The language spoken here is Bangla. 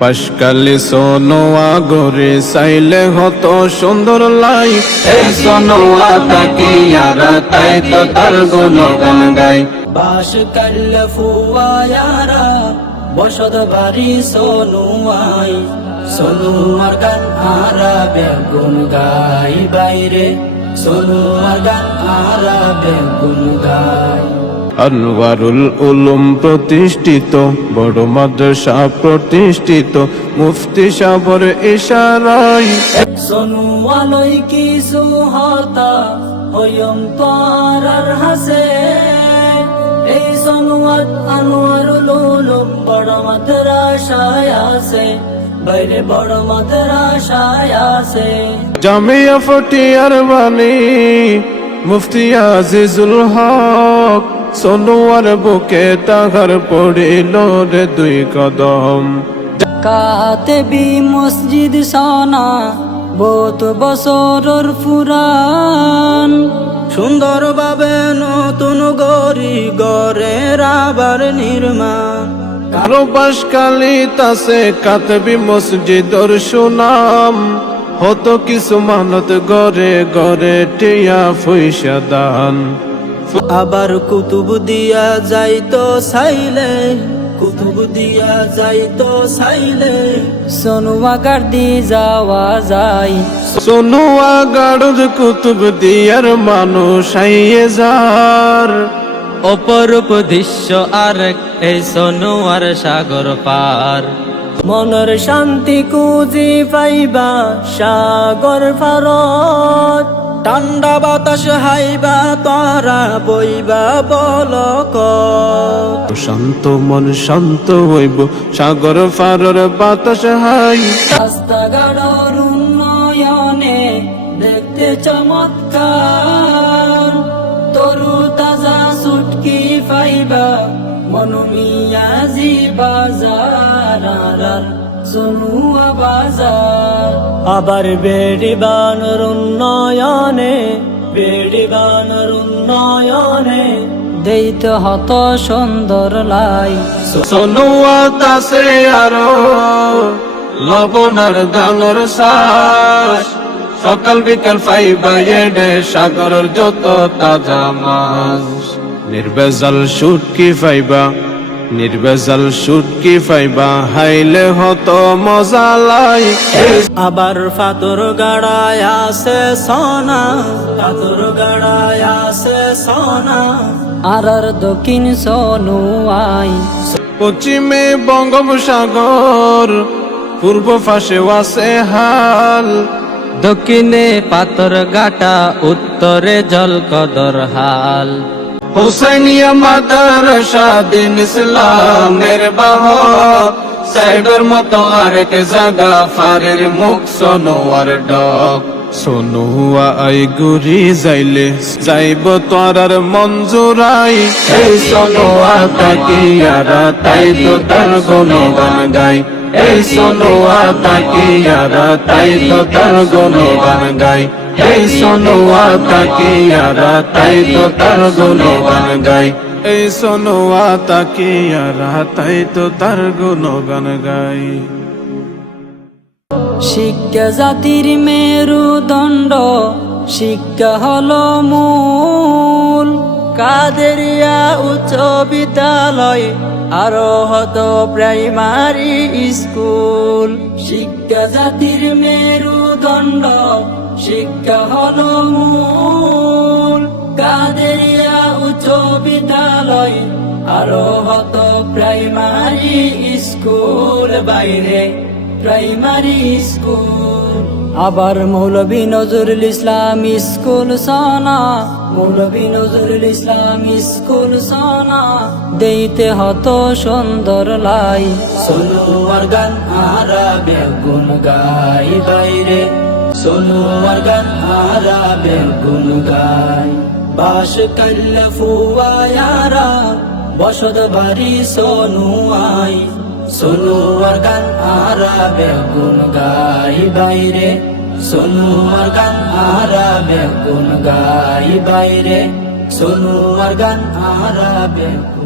পাশকালে সোনোয়া গরে সাইলে হতো সুন্দর লাই। এই সোনোয়া তাকে ইয়ারা তাই তো তার গুণগান গাই বাস কাল্ল ফুয়ায়ারা বসত বাড়ি সোনুয়াই সোনুয়ার গান আরা বেগুন গাই বাইরে। সোনুয়ার গান আরা বেগুন গাই। আনোয়ারুল উলুম প্রতিষ্ঠিত বড় মাদ্রাসা প্রতিষ্ঠিত মুফতি সাবর ইশারাই সোনুয়ালই কিছু হতা হইম পারার হাসে। এই সোনুয়াত আনোয়ারুল উলুম বড় মাদ্রাসায় আছে বাইরে বড় মাদ্রাসায় আছে। জামিয়া ফটিয়ার বাণী মুফতি আজিজুল হক। সোনোয়ার বুকে তাহার পড়িল রে দুই কদম। কাতে বি মসজিদ সনা বহুত বছরর ফুরান। সুন্দরভাবে নতুন গরি গড়ের আবার নির্মাণ। কারও বাসকালি তাসে কাতবি মসজিদর সুনাম। হতো কিছু মানত গরে গরে টিয়া ফুইসা দান। আবার কুতুব দিয়া যাইতো সাইলে কুতুব দিয়া যাইতো সাইলে। সোনুয়া গাড়ি যাওয়া যায়। সোনুয়া গাড়ুর কুতুব দিয়ার মানুষ আইয়ে যার। অপরূপ দৃশ্য আর এই সোনুয়ার সাগর পার। মনের শান্তি কুজি পাইবা সাগর ফারত ঠান্ডা বাতাস হাইবা তরা বইবা বলক শান্ত মন শান্ত হইব সাগর ফারর বাতাস হাই। রাস্তাঘাটর উন্নয়নে দেখতে চমৎকার। তরু তাজা সুটকি পাইবা মনুমিয়াজি বাজার বাজার। আবার বেড়ি বানর উন্নয়নে বেড়ি বানর উন্নয়নে দেইতে হত সুন্দর লাই। সোনুয়া তাসে আরও লবণার দানোর শ্বাস সকাল বিকাল ফাইবা এডে সাগরের যত তাজা মাছ। নির্বেজাল শুটকি ফাইবা নির্বেজাল শুটকি ফাইবা? হাইলে হত মজা লাই। আবার ফাতর গাড়ায় আছে সোনা ফাতর গাড়ায় আছে সোনা। আর দক্ষিণ সোনু আই। পশ্চিমে বঙ্গোপসাগর পূর্ব পাশে আছে হাল। দক্ষিণে পাথর গাটা উত্তরে জল কদর হাল। হুসাইনিয়া মাদ্রাসা দিন ইসলামের বাহ সাইডর মতো আরেক জাগা ফারের মুখ সোনোয়ার ডক সোনুয়া আই গুরি যাইলে যাইব তোরার মঞ্জুরাই। এই সোনুয়া তাকিয়ারা তাই তো তার গুণগান গাই। এই সোনুয়া তাকিয়ারা তাই তো তার গুণগান গাই। এই সোনুয়া তাকিয়ারা তাই তো তার গুণগান গাই। এই সোনুয়া তাকিয়ারা তাই তো তার গুণগান গাই। শিক্ষা জাতির মেরুদণ্ড, শিক্ষা হলো মূল। কাদেরিয়া উচ্চ বিদ্যালয় আরও হত প্রাইমারি স্কুল। শিক্ষা জাতির মেরুদণ্ড, শিক্ষা হলো মূল। কাদেরিয়া উচ্চ বিদ্যালয় আরও হত প্রাইমারি স্কুল। বাইরে প্রাইমারি স্কুল আবার মৌলভী নজরুল ইসলাম স্কুল সানা। মৌলভী নজরুল ইসলাম স্কুল সানা। দেইতে হত সুন্দর লাই। সোনুয়ার গান আরা বেগুন গাই বাইরে। সোনুয়ার গান আরা বেগুন গাই। বাস কাল্ল ফুয়ায়ারা বসত বাড়ি সোনুয়াই সোনুয়ার গান আরা বেগুন গাই বাইরে। সোনুয়ার গান আরা বেগুন গাই বাইরে। সোনুয়ার গান আরা বেগুন